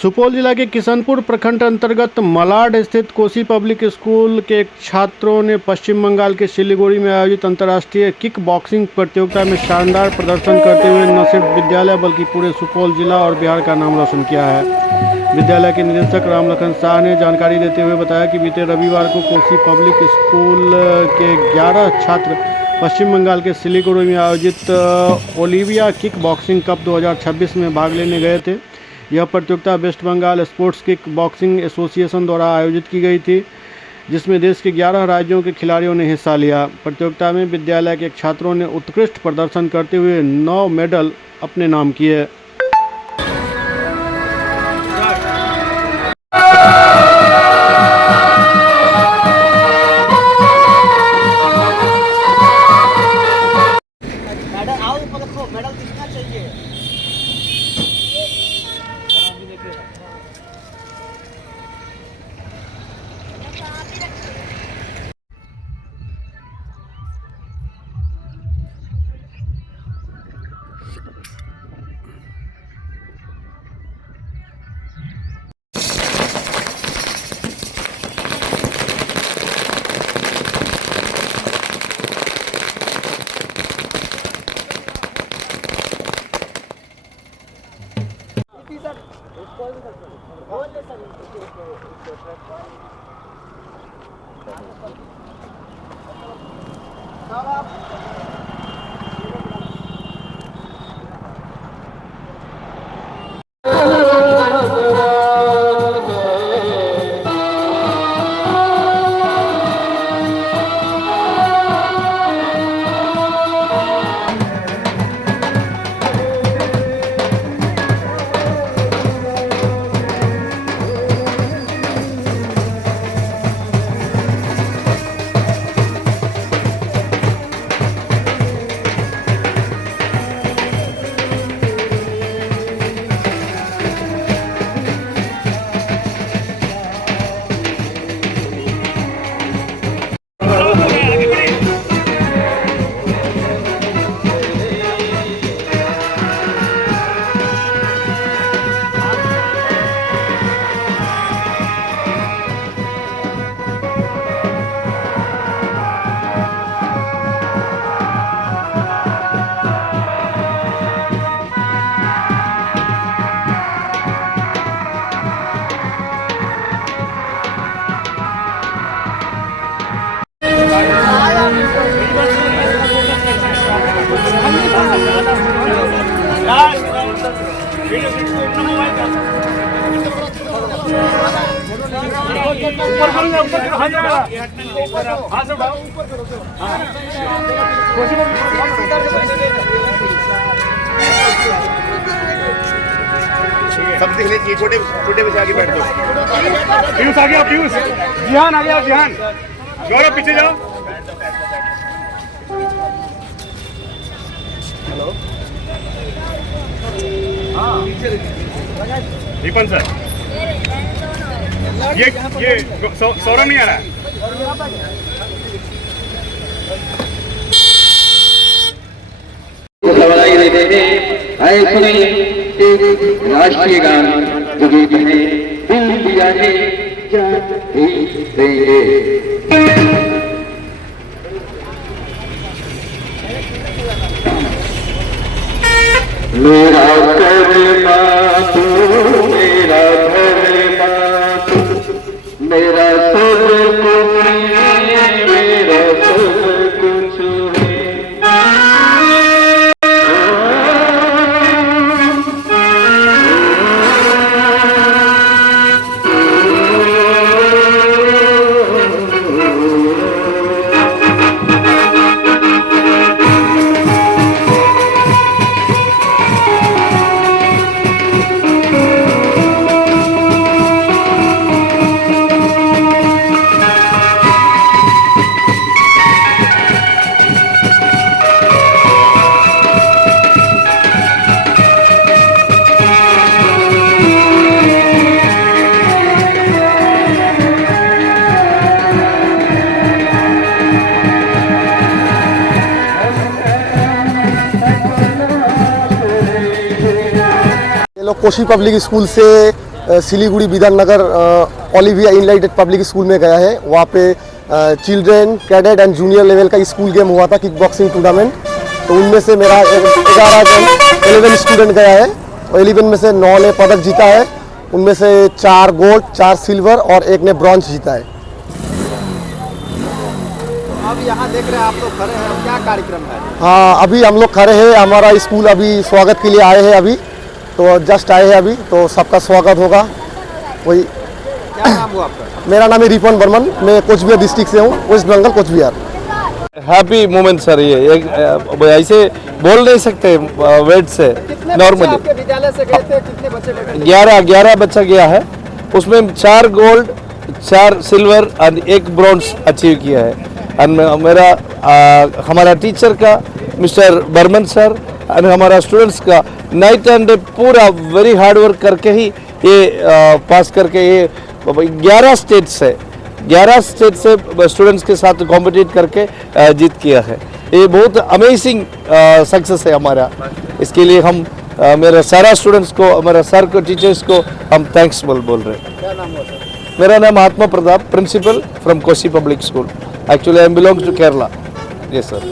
सुपौल जिला के किशनपुर प्रखंड अंतर्गत मलाड स्थित कोसी पब्लिक स्कूल के छात्रों ने पश्चिम बंगाल के सिलीगुड़ी में आयोजित अंतर्राष्ट्रीय किक बॉक्सिंग प्रतियोगिता में शानदार प्रदर्शन करते हुए न सिर्फ विद्यालय बल्कि पूरे सुपौल जिला और बिहार का नाम रोशन किया है। विद्यालय के निदेशक रामलखन शाह ने जानकारी देते हुए बताया कि बीते रविवार को कोसी पब्लिक स्कूल के 11 छात्र पश्चिम बंगाल के सिलीगुड़ी में आयोजित ओलिविया किक बॉक्सिंग कप 2026 में भाग लेने गए थे। यह प्रतियोगिता West Bengal sports kick boxing association द्वारा आयोजित की गई थी, जिसमें देश के 11 राज्यों के खिलाड़ियों ने हिस्सा लिया। प्रतियोगिता में विद्यालय के छात्रों ने उत्कृष्ट प्रदर्शन करते हुए 9 मेडल अपने नाम किए। मेडल दिखना चाहिए। सब दिखने चाहिए। छोटे छोटे बच्चे आगे बैठ जाओ। पीयूष आ गया, पीयूष जिहान आ गया, जिहान गौरव पीछे जाओ। हेलो हाँ दीपन सर, ये सौरभ नहीं आ रहा है। बधाई देते हैं। आए सुनिए एक राष्ट्रीय गान जो गीत है दिल दिया है जान ही देंगे। मेरा करना तू मेरा धरना तू मेरा सब कुछ है, मेरा सब कुछ है। लोग कोसी पब्लिक स्कूल से Siliguri Bidhannagar Olivia enlightened public school में गया है। वहाँ पे children, cadet and junior level का स्कूल गेम हुआ था, किक बॉक्सिंग टूर्नामेंट। तो उनमें से मेरा 11 स्टूडेंट गया है और 11 में से 9 ने पदक जीता है। उनमें से 4 गोल्ड, 4 सिल्वर और 1 ने ब्रॉन्ज जीता है। अब यहाँ देख रहे हैं आप लोग खड़े हैं, अब क्या कार्यक्रम है? हाँ, अभी हम लोग खड़े हैं, हमारा स्कूल अभी स्वागत के लिए आए हैं। अभी तो जस्ट आए हैं, अभी तो सबका स्वागत होगा। वही। क्या नाम हुआ आपका? मेरा नाम है रिपन बर्मन, मैं कोच बिहार डिस्ट्रिक्ट से हूँ, West Bengal Cooch Behar. Happy moment sir, ये ऐसे बोल नहीं सकते वर्ड से। नॉर्मली आपके विद्यालय से गए थे, कितने बच्चे गए थे? 11 बच्चा गया है, उसमें 4 गोल्ड, 4 सिल्वर और 1 ब्रॉन्ज अचीव किया है। एंड मेरा हमारा टीचर का मिस्टर बर्मन सर और हमारा स्टूडेंट्स का नाइट एंड डे पूरा वेरी हार्ड वर्क करके ही ये पास करके ये 11 स्टेट से स्टूडेंट्स के साथ कॉम्पिटिट करके जीत किया है। ये बहुत अमेजिंग सक्सेस है हमारा। इसके लिए हम मेरे सारा स्टूडेंट्स को, हमारा सर को, टीचर्स को हम थैंक्स बोल रहे हैं। क्या नाम हुआ सर? मेरा नाम Atma Pratap, principal from Kosi public school. Actually I belongs to Kerala. Yes sir.